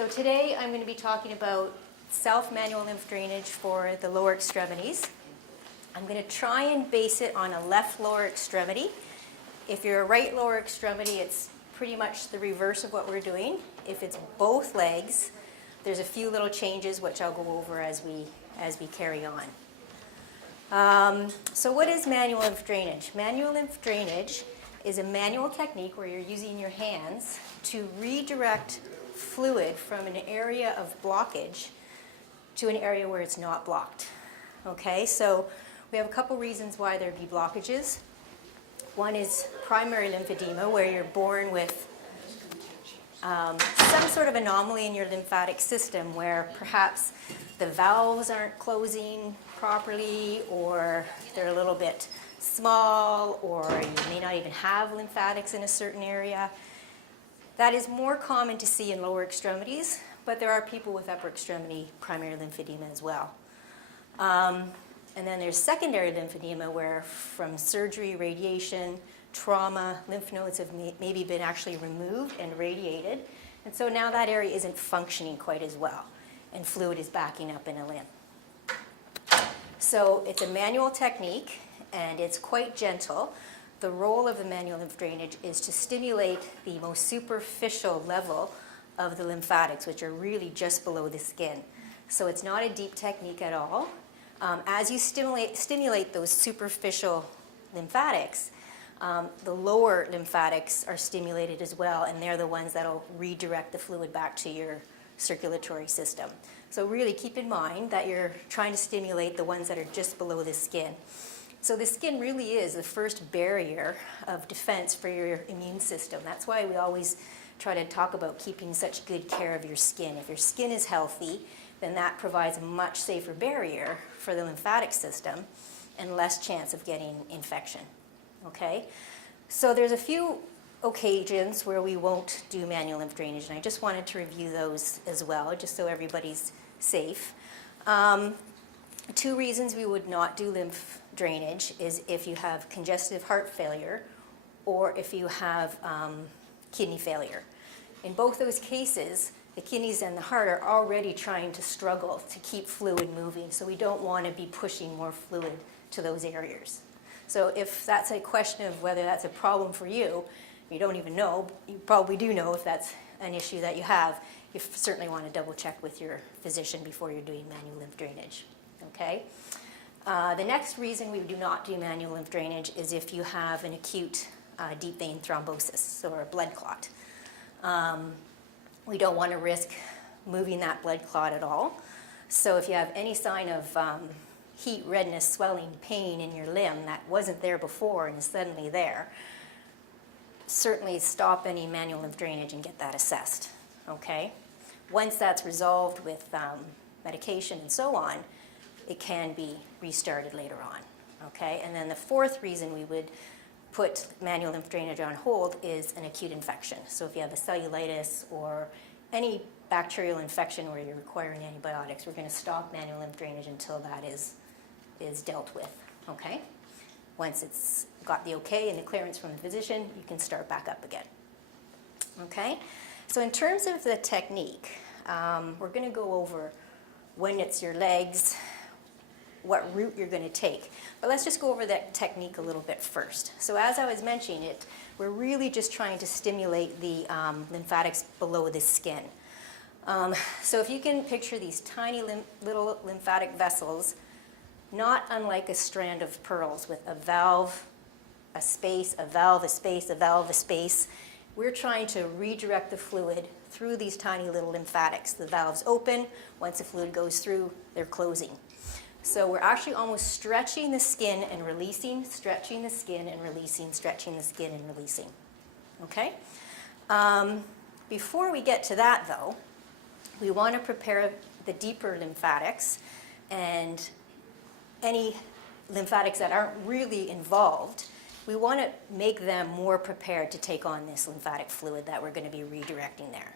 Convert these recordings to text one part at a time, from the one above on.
So today I'm going to be talking about self-manual lymph drainage for the lower extremities. I'm going to try and base it on a left lower extremity. If you're a right lower extremity, it's pretty much the reverse of what we're doing. If it's both legs, there's a few little changes which I'll go over as we carry on. So what is manual lymph drainage? Manual lymph drainage is a manual technique where you're using your hands to redirect fluid from an area of blockage to an area where it's not blocked. Okay, so we have a couple reasons why there'd be blockages. One is primary lymphedema, where you're born with some sort of anomaly in your lymphatic system where perhaps the valves aren't closing properly, or they're a little bit small, or you may not even have lymphatics in a certain area. That is more common to see in lower extremities, but there are people with upper extremity primary lymphedema as well. And then there's secondary lymphedema, where from surgery, radiation, trauma, lymph nodes have maybe been actually removed and radiated. And so now that area isn't functioning quite as well, and fluid is backing up in a limb. So it's a manual technique, and it's quite gentle. The role of the manual lymph drainage is to stimulate the most superficial level of the lymphatics, which are really just below the skin. So it's not a deep technique at all. As you stimulate those superficial lymphatics, the lower lymphatics are stimulated as well, and they're the ones that will redirect the fluid back to your circulatory system. So really keep in mind that you're trying to stimulate the ones that are just below the skin. So the skin really is the first barrier of defense for your immune system. That's why we always try to talk about keeping such good care of your skin. If your skin is healthy, then that provides a much safer barrier for the lymphatic system and less chance of getting infection. Okay? So there's a few occasions where we won't do manual lymph drainage, and I just wanted to review those as well, just so everybody's safe. Two reasons we would not do lymph drainage is if you have congestive heart failure or if you have kidney failure. In both those cases, the kidneys and the heart are already trying to struggle to keep fluid moving, so we don't want to be pushing more fluid to those areas. So if that's a question of whether that's a problem for you, you don't even know, you probably do know if that's an issue that you have, you certainly want to double check with your physician before you're doing manual lymph drainage. Okay? The next reason we do not do manual lymph drainage is if you have an acute deep vein thrombosis or a blood clot. We don't want to risk moving that blood clot at all. So if you have any sign of heat, redness, swelling, pain in your limb that wasn't there before and is suddenly there, certainly stop any manual lymph drainage and get that assessed. Okay? Once that's resolved with medication and so on, it can be restarted later on. Okay? And then the fourth reason we would put manual lymph drainage on hold is an acute infection. So if you have a cellulitis or any bacterial infection where you're requiring antibiotics, we're going to stop manual lymph drainage until that is dealt with. Okay? Once it's got the okay and the clearance from the physician, you can start back up again. Okay? So in terms of the technique, we're going to go over when it's your legs, what route you're going to take. But let's just go over that technique a little bit first. So as I was mentioning it, we're really just trying to stimulate the lymphatics below the skin. So if you can picture these tiny little lymphatic vessels, not unlike a strand of pearls with a valve, a space, a valve, a space, a valve, a space, we're trying to redirect the fluid through these tiny little lymphatics. The valves open. Once the fluid goes through, they're closing. So we're actually almost stretching the skin and releasing, stretching the skin and releasing, stretching the skin and releasing. Okay? Before we get to that, though, we want to prepare the deeper lymphatics and any lymphatics that aren't really involved. We want to make them more prepared to take on this lymphatic fluid that we're going to be redirecting there.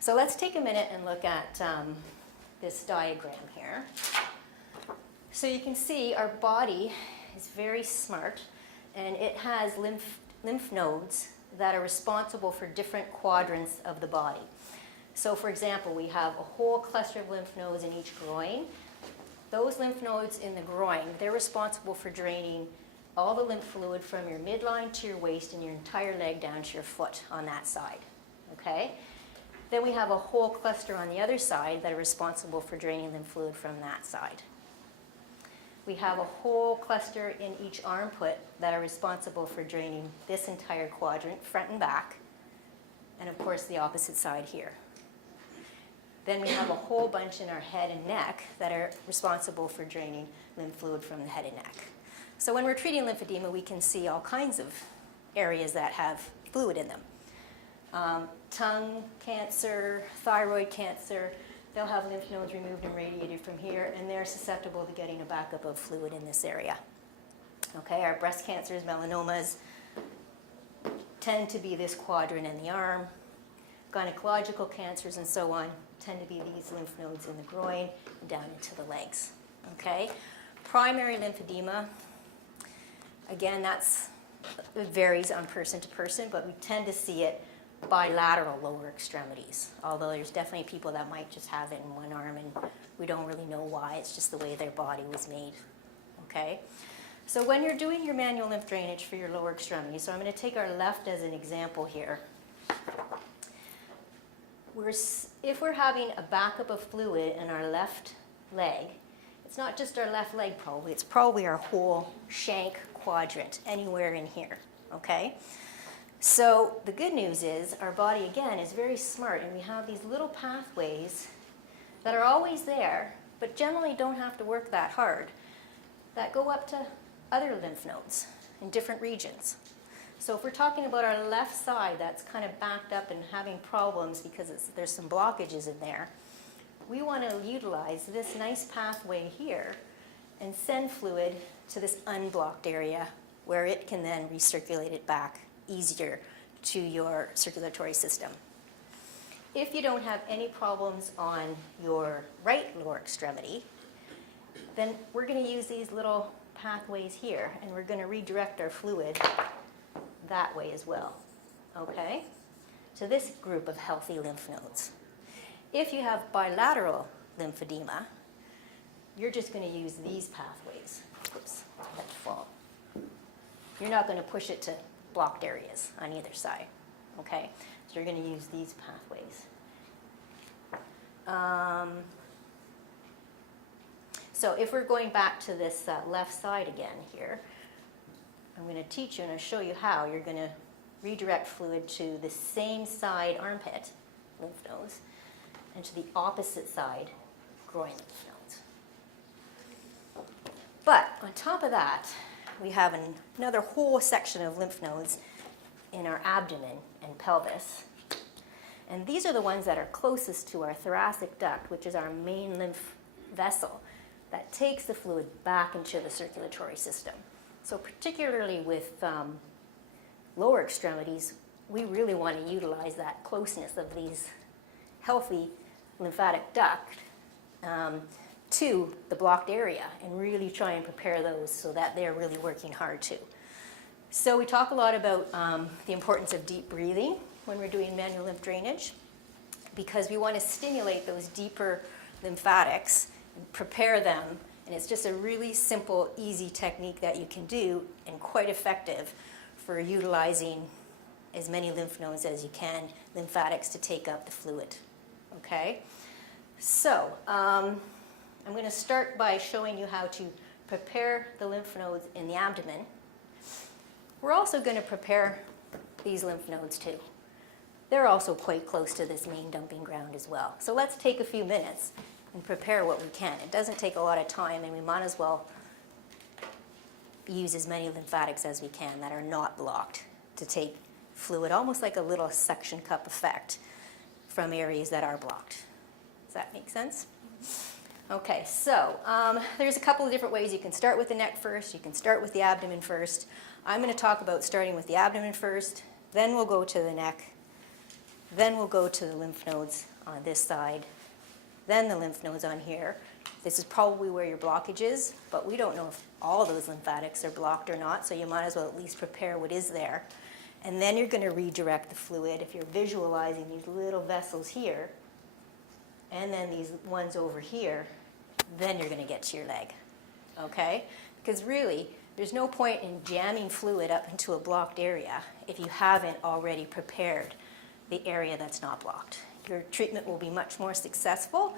So let's take a minute and look at this diagram here. So you can see our body is very smart, and it has lymph nodes that are responsible for different quadrants of the body. So for example, we have a whole cluster of lymph nodes in each groin. Those lymph nodes in the groin, they're responsible for draining all the lymph fluid from your midline to your waist and your entire leg down to your foot on that side, okay? Then we have a whole cluster on the other side that are responsible for draining lymph fluid from that side. We have a whole cluster in each armpit that are responsible for draining this entire quadrant, front and back, and of course the opposite side here. Then we have a whole bunch in our head and neck that are responsible for draining lymph fluid from the head and neck. So when we're treating lymphedema, we can see all kinds of areas that have fluid in them. Tongue cancer, thyroid cancer, they'll have lymph nodes removed and radiated from here, and they're susceptible to getting a backup of fluid in this area. Okay, our breast cancers, melanomas, tend to be this quadrant in the arm. Gynecological cancers and so on tend to be these lymph nodes in the groin and down into the legs. Okay, primary lymphedema, again, it varies on person to person, but we tend to see it bilateral lower extremities, although there's definitely people that might just have it in one arm and we don't really know why. It's just the way their body was made. Okay, so when you're doing your manual lymph drainage for your lower extremities, so I'm going to take our left as an example here. If we're having a backup of fluid in our left leg, it's not just our left leg probably, it's probably our whole shank quadrant, anywhere in here, okay? So the good news is our body, again, is very smart, and we have these little pathways that are always there, but generally don't have to work that hard, that go up to other lymph nodes in different regions. So if we're talking about our left side that's kind of backed up and having problems because there's some blockages in there, we want to utilize this nice pathway here and send fluid to this unblocked area where it can then recirculate it back easier to your circulatory system. If you don't have any problems on your right lower extremity, then we're going to use these little pathways here and we're going to redirect our fluid that way as well, okay? To this group of healthy lymph nodes. If you have bilateral lymphedema, you're just going to use these pathways. Oops, I had to fall. You're not going to push it to blocked areas on either side, okay? So you're going to use these pathways. So if we're going back to this left side again here, I'm going to teach you and I'll show you how you're going to redirect fluid to the same side armpit lymph nodes and to the opposite side groin lymph nodes. But on top of that, we have another whole section of lymph nodes in our abdomen and pelvis. And these are the ones that are closest to our thoracic duct, which is our main lymph vessel that takes the fluid back into the circulatory system. So particularly with lower extremities, we really want to utilize that closeness of these healthy lymphatic duct to the blocked area and really try and prepare those so that they're really working hard too. So we talk a lot about the importance of deep breathing when we're doing manual lymph drainage because we want to stimulate those deeper lymphatics and prepare them. And it's just a really simple, easy technique that you can do and quite effective for utilizing as many lymph nodes as you can, lymphatics to take up the fluid, okay? So I'm going to start by showing you how to prepare the lymph nodes in the abdomen. We're also going to prepare these lymph nodes too. They're also quite close to this main dumping ground as well. So let's take a few minutes and prepare what we can. It doesn't take a lot of time, and we might as well use as many lymphatics as we can that are not blocked to take fluid, almost like a little suction cup effect from areas that are blocked. Does that make sense? Okay, so there's a couple of different ways. You can start with the neck first, you can start with the abdomen first. I'm going to talk about starting with the abdomen first, then we'll go to the neck, then we'll go to the lymph nodes on this side, then the lymph nodes on here. This is probably where your blockage is, but we don't know if all those lymphatics are blocked or not, so you might as well at least prepare what is there. And then you're going to redirect the fluid. If you're visualizing these little vessels here, and then these ones over here, then you're going to get to your leg, okay? Because really, there's no point in jamming fluid up into a blocked area if you haven't already prepared the area that's not blocked. Your treatment will be much more successful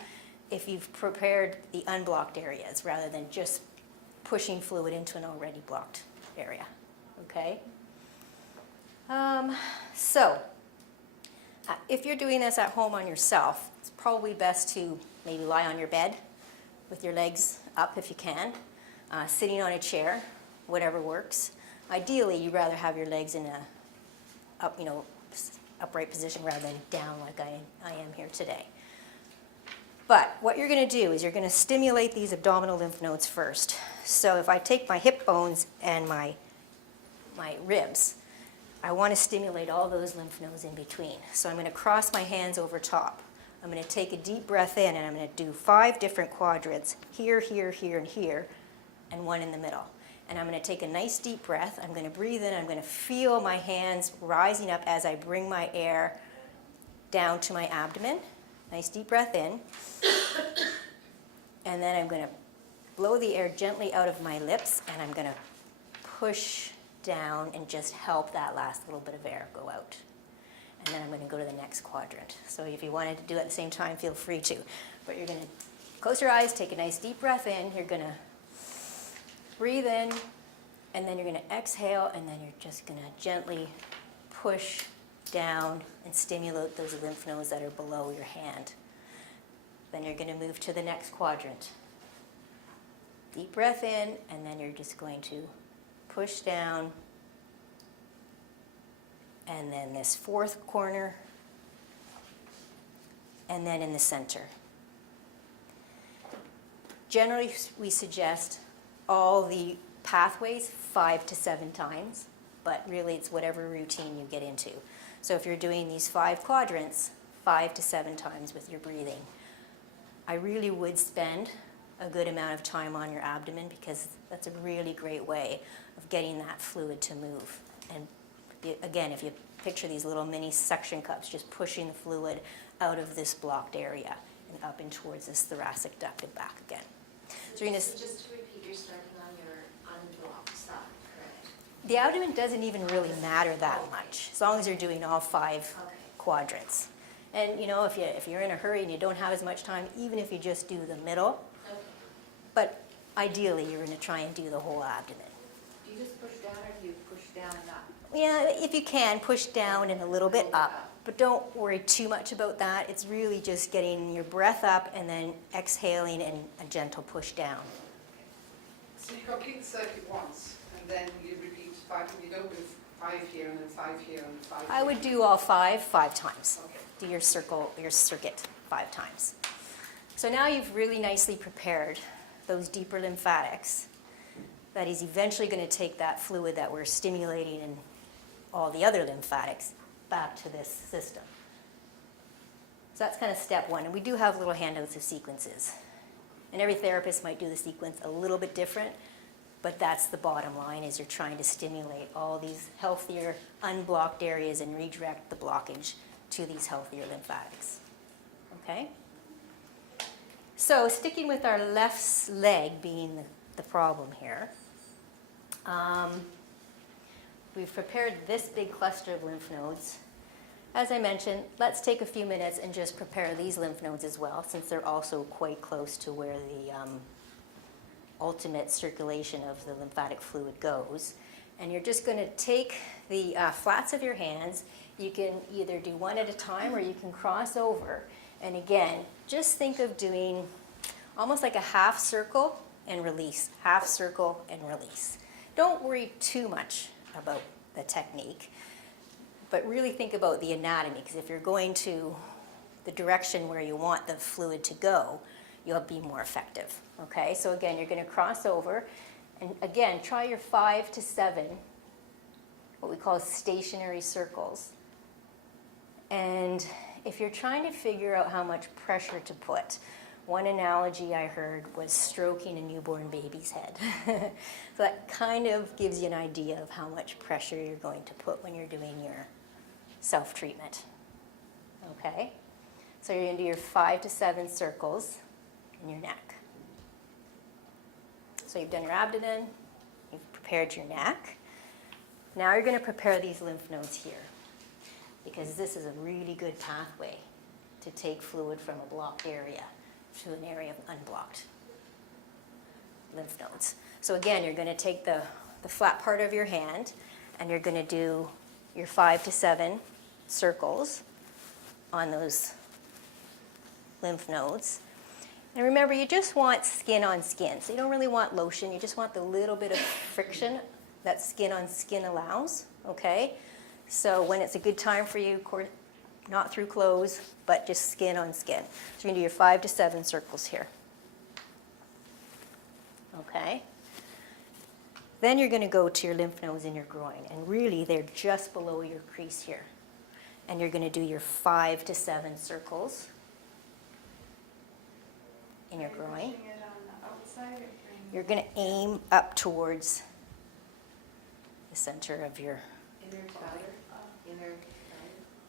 if you've prepared the unblocked areas rather than just pushing fluid into an already blocked area, okay? If you're doing this at home on yourself, it's probably best to maybe lie on your bed with your legs up if you can, sitting on a chair, whatever works. Ideally, you'd rather have your legs in a upright position rather than down like I am here today. But what you're going to do is you're going to stimulate these abdominal lymph nodes first. So if I take my hip bones and my ribs, I want to stimulate all those lymph nodes in between. So I'm going to cross my hands over top. I'm going to take a deep breath in, and I'm going to do 5 different quadrants, here, here, here, and here, and one in the middle. And I'm going to take a nice deep breath. I'm going to breathe in. I'm going to feel my hands rising up as I bring my air down to my abdomen. Nice deep breath in. And then I'm going to blow the air gently out of my lips, and I'm going to push down and just help that last little bit of air go out. And then I'm going to go to the next quadrant. So if you wanted to do it at the same time, feel free to. But you're going to close your eyes, take a nice deep breath in. You're going to breathe in, and then you're going to exhale, and then you're just going to gently push down and stimulate those lymph nodes that are below your hand. Then you're going to move to the next quadrant. Deep breath in, and then you're just going to push down, and then this 4th corner, and then in the center. Generally, we suggest all the pathways 5 to 7 times, but really it's whatever routine you get into. So if you're doing these 5 quadrants, 5 to 7 times with your breathing. I really would spend a good amount of time on your abdomen because that's a really great way of getting that fluid to move. And again, if you picture these little mini suction cups, just pushing the fluid out of this blocked area and up and towards this thoracic duct and back again. So just to repeat, you're starting on your unblocked side, correct? The abdomen doesn't even really matter that much, as long as you're doing all 5 quadrants. And you know, if you're in a hurry and you don't have as much time, even if you just do the middle, but ideally you're going to try and do the whole abdomen. Do you just push down, or do you push down and up? Yeah, if you can, push down and a little bit up. But don't worry too much about that. It's really just getting your breath up and then exhaling and a gentle push down. So you complete the circuit once, and then you repeat 5, and you go with 5 here, and then 5 here, and 5 here. I would do all 5 times. Okay. Do your circuit 5 times. So now you've really nicely prepared those deeper lymphatics. That is eventually going to take that fluid that we're stimulating and all the other lymphatics back to this system. So that's kind of step 1. And we do have little handouts of sequences. And every therapist might do the sequence a little bit different, but that's the bottom line, is you're trying to stimulate all these healthier, unblocked areas and redirect the blockage to these healthier lymphatics. Okay? So sticking with our left leg being the problem here, we've prepared this big cluster of lymph nodes. As I mentioned, let's take a few minutes and just prepare these lymph nodes as well, since they're also quite close to where the ultimate circulation of the lymphatic fluid goes. And you're just going to take the flats of your hands. You can either do one at a time or you can cross over. And again, just think of doing almost like a half circle and release, half circle and release. Don't worry too much about the technique, but really think about the anatomy, because if you're going to the direction where you want the fluid to go, you'll be more effective. Okay, so again, you're going to cross over, and again, try your 5 to 7, what we call stationary circles. And if you're trying to figure out how much pressure to put, one analogy I heard was stroking a newborn baby's head. So that kind of gives you an idea of how much pressure you're going to put when you're doing your self-treatment. Okay? So you're going to do your 5 to 7 circles in your neck. So you've done your abdomen, you've prepared your neck. Now you're going to prepare these lymph nodes here, because this is a really good pathway to take fluid from a blocked area to an area of unblocked lymph nodes. So again, you're going to take the flat part of your hand and you're going to do your 5 to 7 circles on those lymph nodes. And remember, you just want skin on skin. So you don't really want lotion. You just want the little bit of friction that skin on skin allows, okay? So when it's a good time for you, not through clothes, but just skin on skin. So you're going to do your 5 to 7 circles here. Okay? Then you're going to go to your lymph nodes in your groin. And really, they're just below your crease here. And you're going to do your 5 to 7 circles in your groin. Are you pushing it on the outside or bringing You're going to aim up towards the center of your... Inner thigh, inner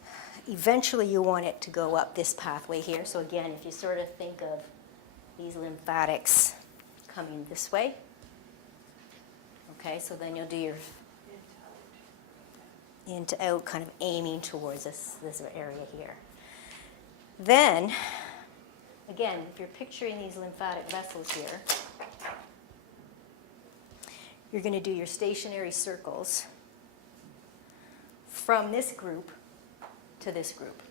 thigh. Eventually, you want it to go up this pathway here. So again, if you sort of think of these lymphatics coming this way, okay, so then you'll do your in to out, kind of aiming towards this area here. Then, again, if you're picturing these lymphatic vessels here, you're going to do your stationary circles from this group to this group.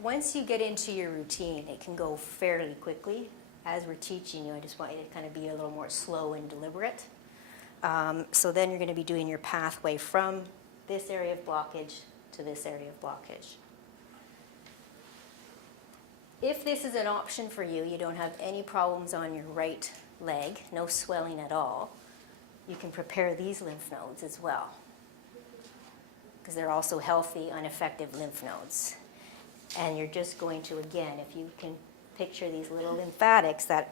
Once you get into your routine, it can go fairly quickly. As we're teaching you, I just want you to kind of be a little more slow and deliberate. So then you're going to be doing your pathway from this area of blockage to this area of blockage. If this is an option for you, you don't have any problems on your right leg, no swelling at all, you can prepare these lymph nodes as well, because they're also healthy, ineffective lymph nodes. And you're just going to, again, if you can picture these little lymphatics that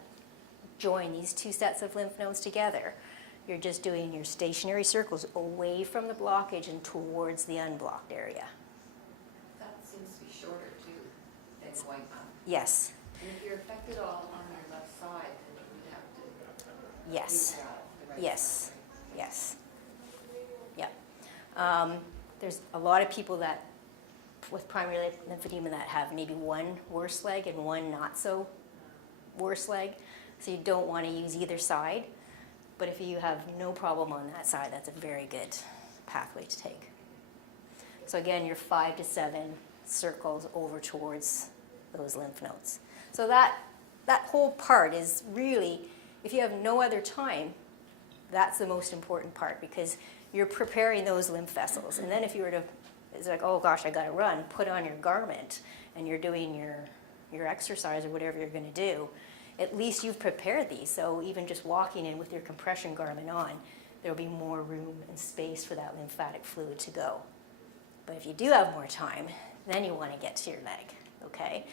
join these two sets of lymph nodes together, you're just doing your stationary circles away from the blockage and towards the unblocked area. That seems to be shorter too than going up. Yes, And if you're affected all on your left side, then you would have to yes, use the right yes, side. yes. Yeah. There's a lot of people that, with primary lymphedema, that have maybe one worse leg and one not so worse leg. So you don't want to use either side. But if you have no problem on that side, that's a very good pathway to take. So again, your 5 to 7 circles over towards those lymph nodes. So that whole part is really, if you have no other time, that's the most important part, because you're preparing those lymph vessels. And then if you were to, it's like, oh gosh, I got to run, put on your garment, and you're doing your exercise or whatever you're going to do, at least you've prepared these. So even just walking in with your compression garment on, there'll be more room and space for that lymphatic fluid to go. But if you do have more time, then you want to get to your leg, okay?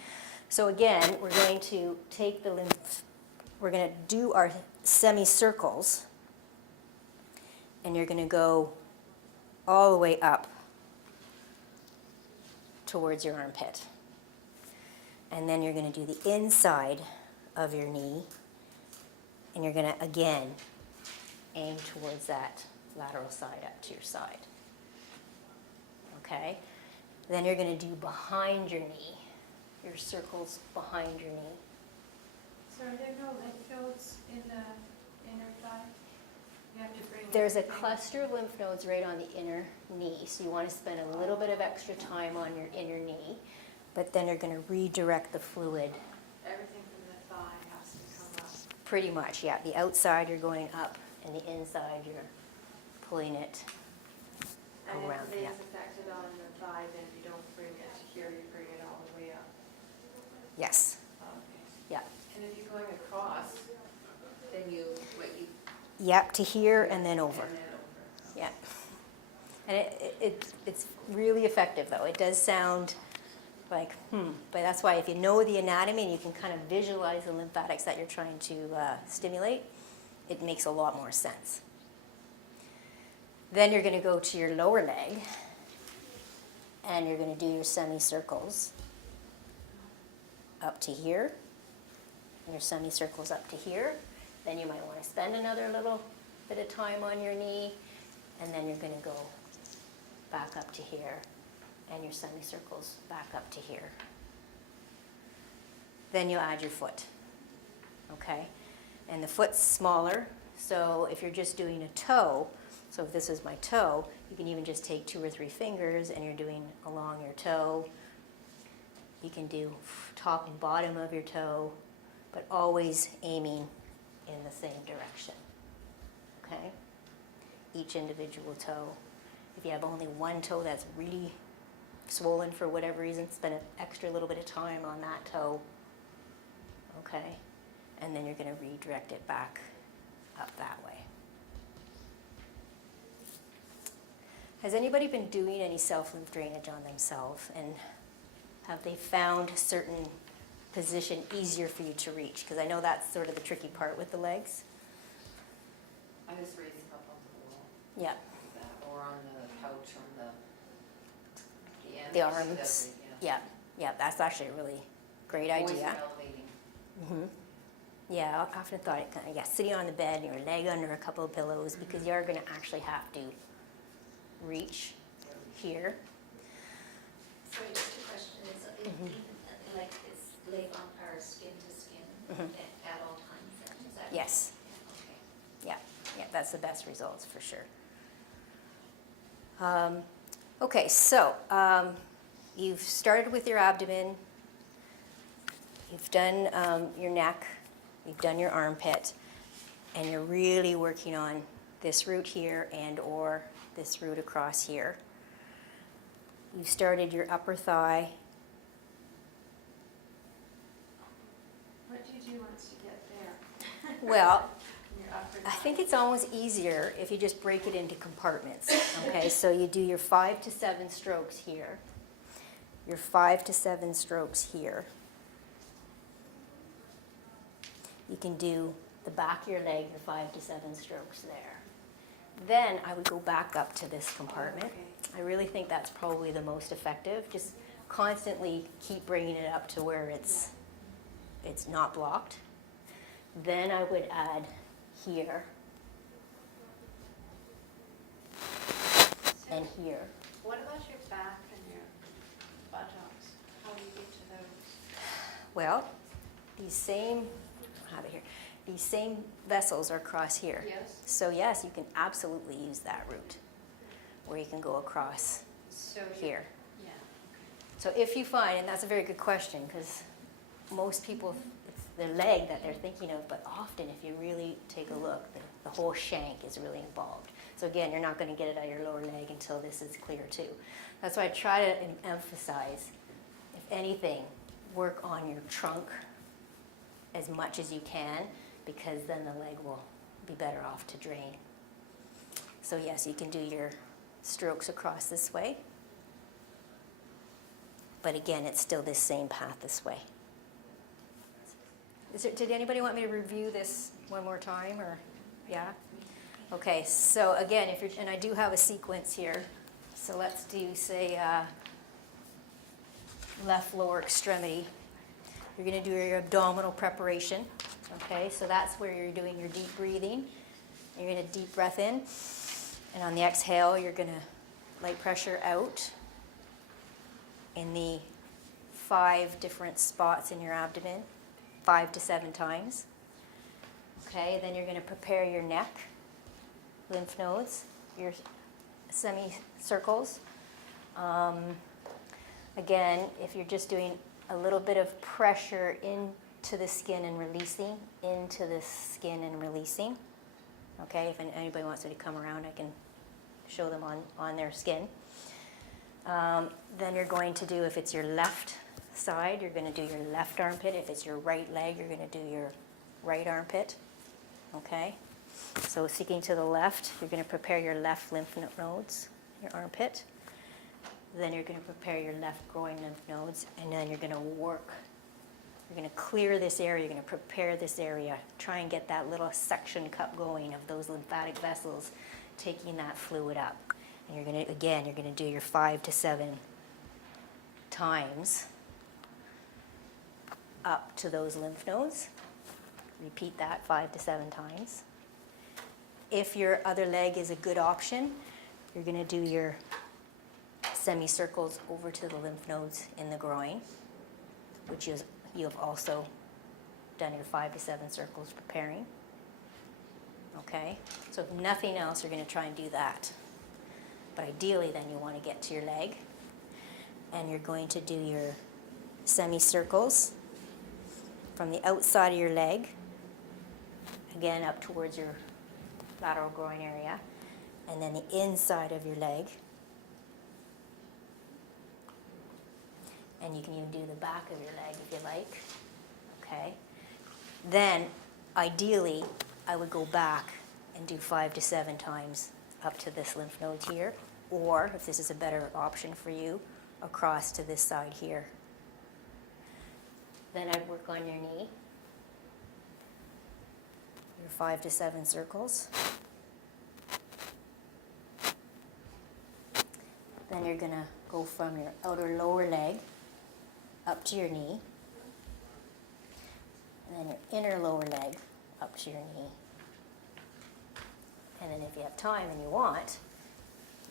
So again, we're going to take the lymph, we're going to do our semicircles, and you're going to go all the way up towards your armpit. And then you're going to do the inside of your knee, and you're going to, again, aim towards that lateral side up to your side. Okay? Then you're going to do behind your knee, your circles behind your knee. So are there no lymph nodes in the inner thigh? You have to bring There's a everything- cluster of lymph nodes right on the inner knee, so you want to spend a little bit of extra time on your inner knee, but then you're going to redirect the fluid. Everything from the thigh has to come up. Pretty much, yeah. The outside you're going up, and the inside you're pulling it And around. if it Yeah. is affected on the thigh, then you don't bring it here, you bring it all the way up. Yes. Okay. Yeah. And if you're going across, then you, Yep, to here and then over. and then over. Yeah. And it's really effective, though. It does sound like, but that's why if you know the anatomy and you can kind of visualize the lymphatics that you're trying to stimulate, it makes a lot more sense. Then you're going to go to your lower leg, and you're going to do your semicircles up to here, and your semicircles up to here. Then you might want to spend another little bit of time on your knee, and then you're going to go back up to here, and your semicircles back up to here. Then you add your foot, okay? And the foot's smaller, so if you're just doing a toe, so if this is my toe, you can even just take 2 or 3 fingers and you're doing along your toe. You can do top and bottom of your toe, but always aiming in the same direction, okay? Each individual toe. If you have only one toe that's really swollen for whatever reason, spend an extra little bit of time on that toe, okay? And then you're going to redirect it back up that way. Has anybody been doing any self-lymph drainage on themselves, and have they found a certain position easier for you to reach? Because I know that's sort of the tricky part with the legs. I just raise it up onto the wall, Yeah, like that, or on the couch, on the end. the arms. Yeah, yeah, that's actually a really great Always idea. elevating. Hmm. Yeah, I often thought it kind of, yeah, sitting on the bed and your leg under a couple of pillows, because you're going to actually have to reach here. Sorry, just a question, is it Mhm. even, like, is leg on or skin to skin Mhm. at all times then, is that? Yes, Okay. yeah, that's the best results for sure. Okay, so you've started with your abdomen, you've done your neck, you've done your armpit, and you're really working on this root here and or this root across here. You started your upper thigh. What do you do once you get there? Well, Your upper I think it's almost easier if you just break it into compartments. Okay, so you do your 5 to 7 strokes here, your 5 to 7 strokes here. You can do the back of your leg, your 5 to 7 strokes there. Then I would go back up to this compartment. Okay. I really think that's probably the most effective. Just constantly keep bringing it up to where it's not blocked. Then I would add here and here. What about your back and your buttocks? How do you get to those? Well, these same, I have it here. These same vessels are across here. Yes. So yes, you can absolutely use that route where you can go across So here. Yeah. So if you find, and that's a very good question, because most people, it's their leg that they're thinking of, but often if you really take a look, the whole shank is really involved. So again, you're not going to get it out of your lower leg until this is clear too. That's why I try to emphasize, if anything, work on your trunk as much as you can, because then the leg will be better off to drain. So yes, you can do your strokes across this way. But again, it's still this same path this way. Did anybody want me to review this one more time, or yeah? Okay, so again, if you're, and I do have a sequence here. So let's do, say, left lower extremity. You're going to do your abdominal preparation. Okay, so that's where you're doing your deep breathing. You're going to deep breath in, and on the exhale, you're going to light pressure out in the 5 different spots in your abdomen, 5 to 7 times. Okay, then you're going to prepare your neck, lymph nodes, your semicircles. Again, if you're just doing a little bit of pressure into the skin and releasing, into the skin and releasing. Okay, if anybody wants me to come around, I can show them on their skin. Then you're going to do, if it's your left side, you're going to do your left armpit. If it's your right leg, you're going to do your right armpit. Okay, so sticking to the left, you're going to prepare your left lymph nodes, your armpit. Then you're going to prepare your left groin lymph nodes, and then you're going to work. You're going to clear this area. You're going to prepare this area. Try and get that little suction cup going of those lymphatic vessels, taking that fluid up. And you're going to, again, you're going to do your 5 to 7 times up to those lymph nodes. Repeat that 5 to 7 times. If your other leg is a good option, you're going to do your semicircles over to the lymph nodes in the groin, which is, you have also done your 5 to 7 circles preparing. Okay, so if nothing else, you're going to try and do that. But ideally, then you want to get to your leg, and you're going to do your semicircles from the outside of your leg, again up towards your lateral groin area, and then the inside of your leg. And you can even do the back of your leg if you like. Okay. Then, ideally, I would go back and do 5 to 7 times up to this lymph node here, or if this is a better option for you, across to this side here. Then I'd work on your knee, your 5 to 7 circles. Then you're going to go from your outer lower leg up to your knee, and then your inner lower leg up to your knee. And then if you have time and you want,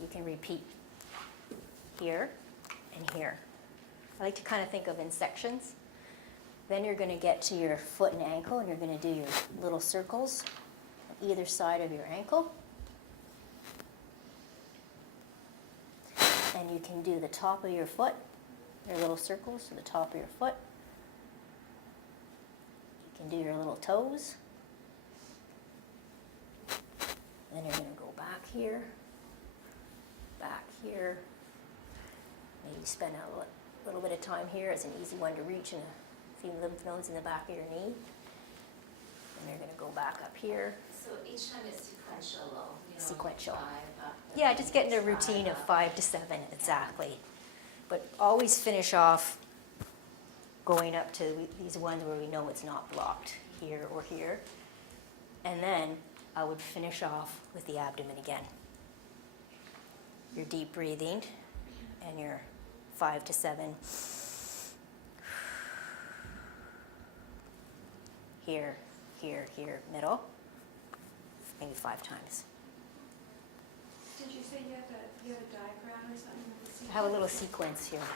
you can repeat here and here. I like to kind of think of in sections. Then you're going to get to your foot and ankle, and you're going to do your little circles on either side of your ankle. And you can do the top of your foot, your little circles to the top of your foot. You can do your little toes. Then you're going to go back here, maybe spend a little bit of time here. It's an easy one to reach, and a few lymph nodes in the back of your knee. And you're going to go back up here. So each time is sequential, though? You know, Sequential. 5 up, Yeah, just get in a 5 routine of up. 5 to 7, exactly. But always finish off going up to these ones where we know it's not blocked, here or here. And then I would finish off with the abdomen again. Your deep breathing and your 5 to 7. Here, here, here, middle. Maybe 5 times. Did you say you have a diagram or something? with the I have a little sequence sequence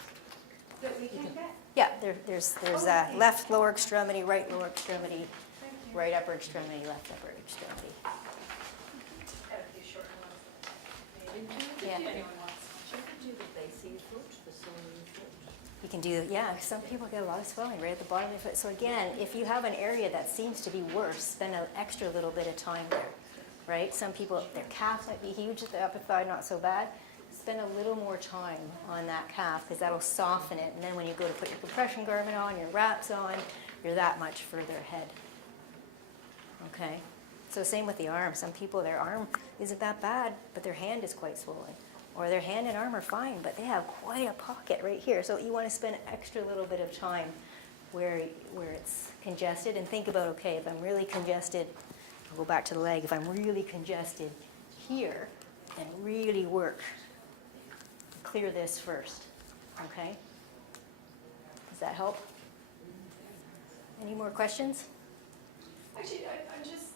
here. that we can get? Yeah, there's a left lower extremity, right lower extremity, Thank you. right upper extremity, left upper extremity. And a few short ones. Yeah. If anyone wants. You could do the basic foot, the swollen foot. You can do, yeah, some people get a lot of swelling right at the bottom of the foot. So again, if you have an area that seems to be worse, spend an extra little bit of time there, right? Some people, their calf might be huge, the upper thigh not so bad. Spend a little more time on that calf because that'll soften it. And then when you go to put your compression garment on, your wraps on, you're that much further ahead. Okay? So same with the arm. Some people, their arm isn't that bad, but their hand is quite swollen. Or their hand and arm are fine, but they have quite a pocket right here. So you want to spend an extra little bit of time where it's congested and think about, okay, if I'm really congested, I'll go back to the leg. If I'm really congested here, then really work. Clear this first, okay? Does that help? Any more questions? Actually, I'm just,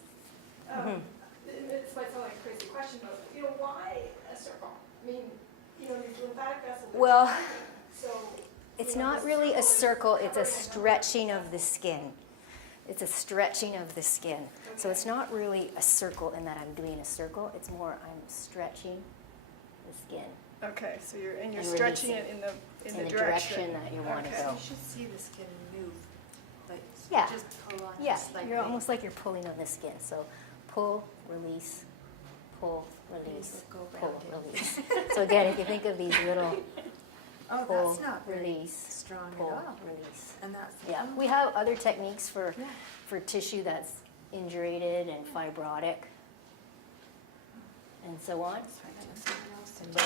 Mhm. this might sound like a crazy question, but, you know, why a circle? I mean, you know, these lymphatic vessels. Well, So. it's you know, not the really a circle, it's a covering the- stretching of the skin. It's a stretching of the skin. So it's not really a circle in that I'm doing a circle, it's more I'm stretching the skin Okay, so you're And stretching releasing it in the direction that you want to Okay. go. You should see the skin move, like Yeah. just pull on Yeah, it slightly. you're almost like you're pulling on the skin. So pull, release, pull, release, Go pull, round it. release. So again, if you think of these little Oh, pull, that's not very release, strong pull, at all. release. And that's. Yeah, we have other techniques for Yeah. tissue that's indurated and fibrotic and so on. And those.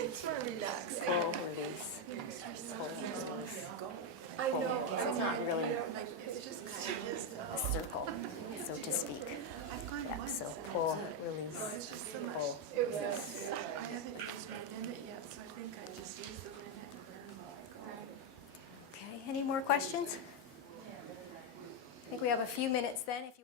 It's for relaxing. Pull, release, pull, release. I pull. know. It's not really Like, it's just kind of just. a circle, so to speak. I've gone Yeah, once. so and pull, it's release, it's just so much. pull. It was I haven't used my limit yet, so I think I just use Any more questions? I think we have a few minutes then. If you